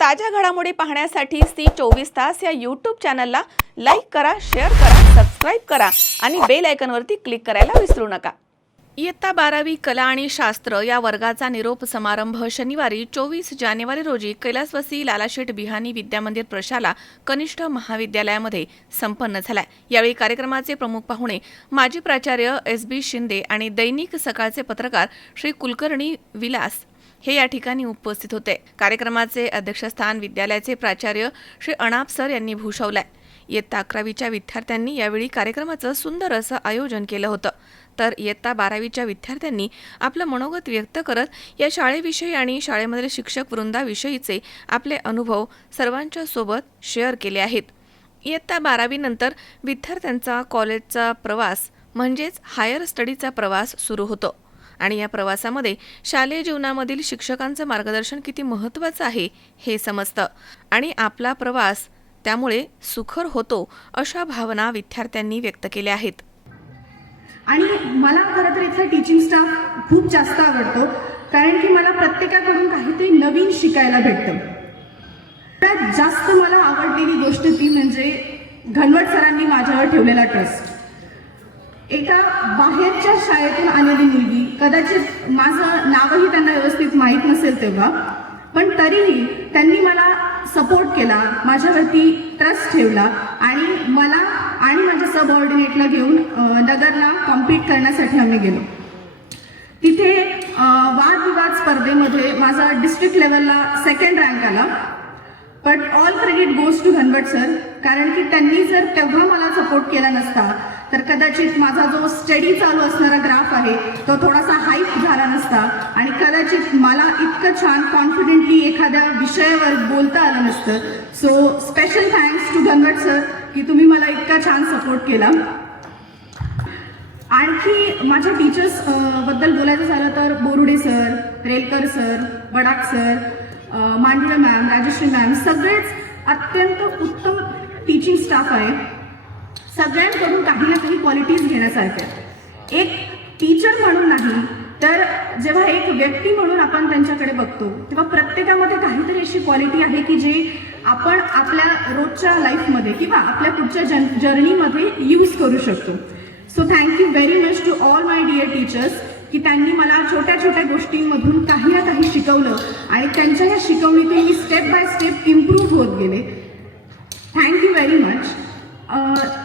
ताज्या घडामोडी पाहण्यासाठी सी24 तास या यूट्यूब चॅनलला लाईक करा, शेअर करा, सबस्क्राईब करा आणि बेल आयकॉनवरती क्लिक करायला विसरू नका। इयत्ता 12वी कला आणि शास्त्र या वर्गाचा निरोप समारंभ शनिवारी 24 जानेवारी रोजी कैलासवासी लालाशेठ बिहानी विद्यामंदिर प्रशाला कनिष्ठ महाविद्यालयामध्ये संपन्न झाला। यावेळी कार्यक्रमाचे प्रमुख पाहुणे माजी प्राचार्य SB शिंदे आणि दैनिक सकाळचे पत्रकार श्री कुलकर्णी विलास हे या ठिकाणी उपस्थित होते। कार्यक्रमाचे अध्यक्षस्थान विद्यालयाचे प्राचार्य श्री अनाप सर यांनी भूषवले। इयत्ता 11वीच्या विद्यार्थ्यांनी यावेळी कार्यक्रमाचं सुंदर असं आयोजन केलं होतं, तर इयत्ता 12वीच्या विद्यार्थ्यांनी आपलं मनोगत व्यक्त करत या शाळेविषयी आणि शाळेमधील शिक्षक वृंदाविषयीचे आपले अनुभव सर्वांच्या सोबत शेअर केले आहेत। इयत्ता 12वी नंतर विद्यार्थ्यांचा कॉलेजचा प्रवास म्हणजेच हायर स्टडीचा प्रवास सुरू होतो आणि या प्रवासामध्ये शालेय जीवनामधील शिक्षकांचं मार्गदर्शन किती महत्त्वाचं आहे हे समजतं आणि आपला प्रवास त्यामुळे सुखर होतो अशा भावना विद्यार्थ्यांनी व्यक्त केल्या आहेत। आणि मला खरं तर इथला टीचिंग स्टाफ खूप जास्त आवडतो, कारण की मला प्रत्येकाकडून काहीतरी नवीन शिकायला भेटतं। त्यात जास्त मला आवडलेली गोष्ट ती म्हणजे घनवट सरांनी माझ्यावर ठेवलेला ट्रस्ट। एका बाहेरच्या शाळेतून आलेली मुलगी, कदाचित माझं नावही त्यांना व्यवस्थित माहीत नसेल तेव्हा, पण तरीही त्यांनी मला सपोर्ट केला, माझ्यावरती ट्रस्ट ठेवला आणि मला आणि माझ्या सबऑर्डिनेटला घेऊन नगरला कॉम्पीट करण्यासाठी आम्ही गेलो। तिथे वादविवाद स्पर्धेमध्ये माझा डिस्ट्रिक्ट लेवलला 2nd रँक आला, but all credit goes to Ghanwat sir, कारण की त्यांनी जर तेव्हा मला सपोर्ट केला नसता तर कदाचित माझा जो स्टडी चालू असणारा ग्राफ आहे तो थोडासा हाईप झाला नसता आणि कदाचित मला इतकं छान कॉन्फिडेंटली एखाद्या विषयावर बोलता आलं नसतं। So special thanks to Ghanwat sir की तुम्ही मला इतका छान सपोर्ट केला। आणखी माझ्या टीचर्स बद्दल बोलायचं झालं तर Borude sir, Relkar sir, Badak sir, Mandave ma'am, Rajashri ma'am सगळेच अत्यंत उत्तम टीचिंग स्टाफ आहे। सगळ्यांकडून काही ना काही क्वालिटीज घेण्यासारख्या। एक टीचर म्हणून नाही तर जेव्हा एक व्यक्ती म्हणून आपण त्यांच्याकडे बघतो तेव्हा प्रत्येकामध्ये काहीतरी अशी क्वालिटी आहे की जे आपण आपल्या रोजच्या लाईफमध्ये किंवा आपल्या पुढच्या जर्नीमध्ये यूज करू शकतो। So thank you very much to all my dear teachers की त्यांनी मला छोट्या छोट्या गोष्टींमधून काही ना काही शिकवलं आणि त्यांच्या या शिकवणीतून मी स्टेप बाय स्टेप इम्प्रूव्ह होत गेले। Thank you very much.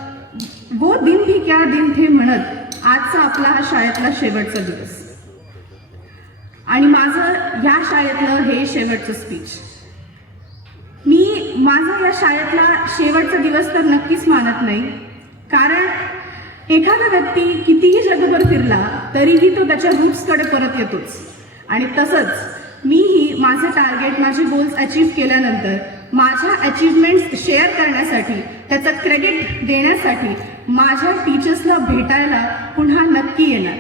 वो दिन भी क्या दिन थे म्हणत आजचा आपला हा शाळेतला शेवटचा दिवस आणि माझं या शाळेतलं हे शेवटचं स्पीच। मी माझा या शाळेतला शेवटचा दिवस तर नक्कीच मानत नाही, कारण एखादा व्यक्ती कितीही जगभर फिरला तरीही तो त्याच्या रूट्सकडे परत येतोच आणि तसंच मीही माझे टार्गेट, माझे गोल्स अचीव्ह केल्यानंतर माझ्या अचीवमेंट्स शेअर करण्यासाठी, त्याचं क्रेडिट देण्यासाठी माझ्या टीचर्सला भेटायला पुन्हा नक्की येणार।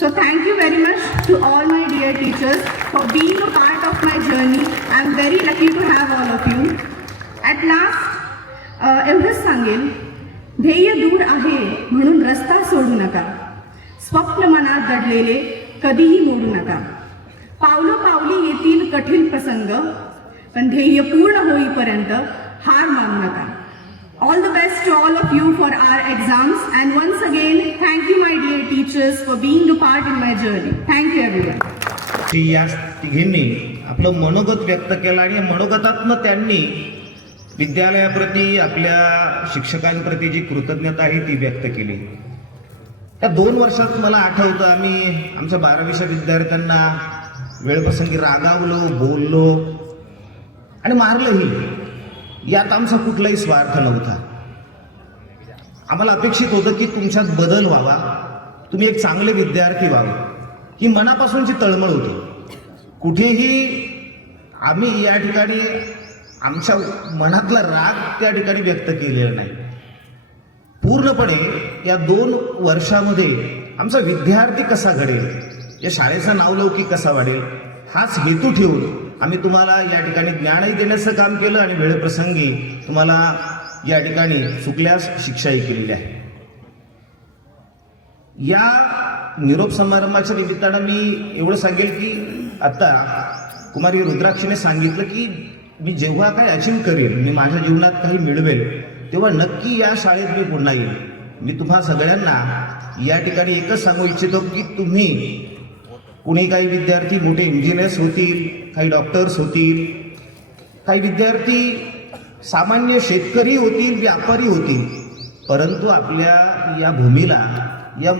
So thank you very much to all my dear teachers for being a part of my journey. I am very lucky to have all of you. At last एवढंच सांगेन, ध्येय दूर आहे म्हणून रस्ता सोडू नका, स्वप्न मनात दडलेले कधीही मोडू नका, पावलं पावली येतील कठीण प्रसंग, पण ध्येय पूर्ण होईपर्यंत हार मानू नका। All the best to all of you for our exams, and once again thank you my dear teachers for being a part in my journey. Thank you everyone. या तिघींनी आपलं मनोगत व्यक्त केलं आणि मनोगतातनं त्यांनी विद्यालयाप्रती, आपल्या शिक्षकांप्रती जी कृतज्ञता आहे ती व्यक्त केली। या 2 वर्षात मला आठवतं आम्ही आमच्या 12वीच्या विद्यार्थ्यांना वेळप्रसंगी रागावलो, बोललो आणि मारलंही। यात आमचा कुठलाही स्वार्थ नव्हता। आम्हाला अपेक्षित होतं की तुमच्यात बदल व्हावा, तुम्ही एक चांगले विद्यार्थी व्हावे, ही मनापासूनची तळमळ होती। कुठेही आम्ही या ठिकाणी आमच्या मनातला राग त्या ठिकाणी व्यक्त केलेला नाही। पूर्णपणे या 2 वर्षामध्ये आमचा विद्यार्थी कसा घडेल, या शाळेचा नावलौकिक कसा वाढेल, हाच हेतू ठेवून आम्ही तुम्हाला या ठिकाणी ज्ञानही देण्याचं काम केलं आणि वेळप्रसंगी तुम्हाला या ठिकाणी चुकल्यास शिक्षाही केलेली आहे। या निरोप समारंभाच्या निमित्तानं मी एवढं सांगेल की आता कुमारी रुद्राक्षीने सांगितलं की मी जेव्हा काही अचीव करेल, मी माझ्या जीवनात काही मिळवेल, तेव्हा नक्की या शाळेत मी पुन्हा येईल. मी तुम्हा सगळ्यांना या ठिकाणी एकच सांगू इच्छितो की तुम्ही कुणी काही विद्यार्थी मोठे इंजिनियर्स होतील, काही डॉक्टर्स होतील, काही विद्यार्थी सामान्य शेतकरी होतील, व्यापारी होतील, परंतु आपल्या या भूमीला, या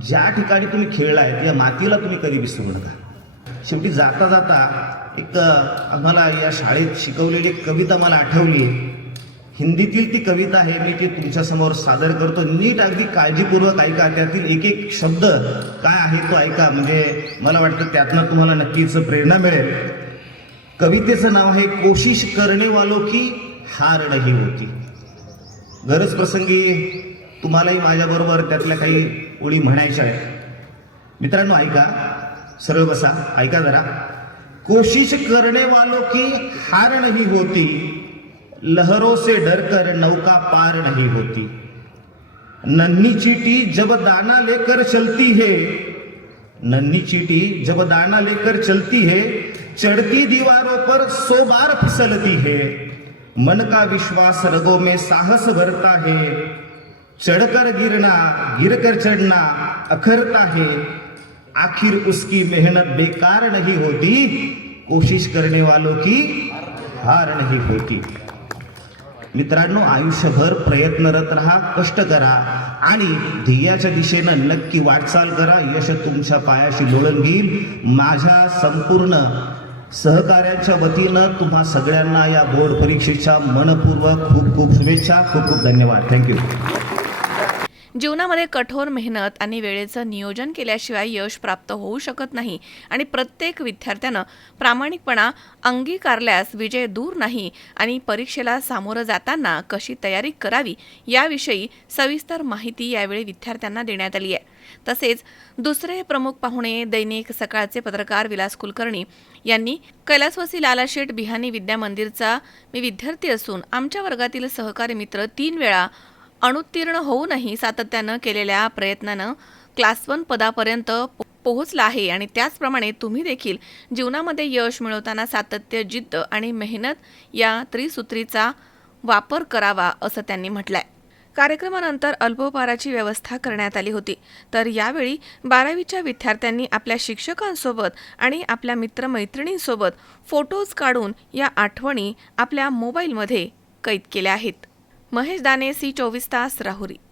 ज्या ठिकाणी तुम्ही खेळलाय या मातीला तुम्ही कधी विसरू नका. शेवटी जाता जाता एक आम्हाला या शाळेत शिकवलेली एक कविता मला आठवली. हिंदीतील ती कविता आहे, मी ती तुमच्यासमोर सादर करतो. नीट अगदी काळजीपूर्वक ऐका, त्यातील एक एक शब्द काय आहे तो ऐका, म्हणजे मला वाटतं त्यातनं तुम्हाला नक्कीच प्रेरणा मिळेल. कवितेचं नाव आहे कोशिश करने वालों की हार नहीं होती. गरज प्रसंगी तुम्हालाही माझ्याबरोबर त्यातल्या काही ओळी म्हणायच्या आहेत. मित्रांनो ऐका, सरळ बसा, ऐका जरा. कोशिश करने वालों की हार नहीं होती, लहरों से डरकर नौका पार नहीं होती. नन्ही चींटी जब दाना लेकर चलती है, नन्ही चींटी जब दाना लेकर चलती है, चढ़ती दीवारों पर 100 बार फिसलती है. मन का विश्वास रगों में साहस भरता है, चढ़कर गिरना गिरकर चढ़ना अखरता है. आखिर उसकी मेहनत बेकार नहीं होती, कोशिश करने वालों की हार नहीं होती. मित्रांनो, आयुष्यभर प्रयत्नरत राहा, कष्ट करा आणि ध्येयाच्या दिशेनं नक्की वाटचाल करा. यश तुमच्या पायाशी लोळण घेईल. माझ्या संपूर्ण सहकार्यांच्या वतीनं तुम्हा सगळ्यांना या बोर्ड परीक्षेच्या मनपूर्वक खूप खूप शुभेच्छा. खूप खूप धन्यवाद. थँक्यू. जीवनामध्ये कठोर मेहनत आणि वेळेचं नियोजन केल्याशिवाय यश प्राप्त होऊ शकत नाही आणि प्रत्येक विद्यार्थ्यानं प्रामाणिकपणा अंगीकारल्यास विजय दूर नाही आणि परीक्षेला सामोरं जाताना कशी तयारी करावी याविषयी सविस्तर माहिती यावेळी विद्यार्थ्यांना देण्यात आली आहे. तसेच दुसरे प्रमुख पाहुणे दैनिक सकाळचे पत्रकार विलास कुलकर्णी यांनी कैलासवासी लालाशेठ बिहानी विद्या मंदिरचा मी विद्यार्थी असून आमच्या वर्गातील सहकारी मित्र 3 वेळा अनुत्तीर्ण होऊनही सातत्यानं केलेल्या प्रयत्नानं क्लास 1 पदापर्यंत पोहोचला आहे आणि त्याचप्रमाणे तुम्ही देखील जीवनामध्ये यश मिळवताना सातत्य, जिद्द आणि मेहनत या त्रिसूत्रीचा वापर करावा असं त्यांनी म्हटलंय. कार्यक्रमानंतर अल्पोपहाराची व्यवस्था करण्यात आली होती. तर यावेळी 12वीच्या विद्यार्थ्यांनी आपल्या शिक्षकांसोबत आणि आपल्या मित्रमैत्रिणींसोबत फोटोज काढून या आठवणी आपल्या मोबाईलमध्ये कैद केल्या आहेत. महेश दाने, सी 24 तास, राहुरी.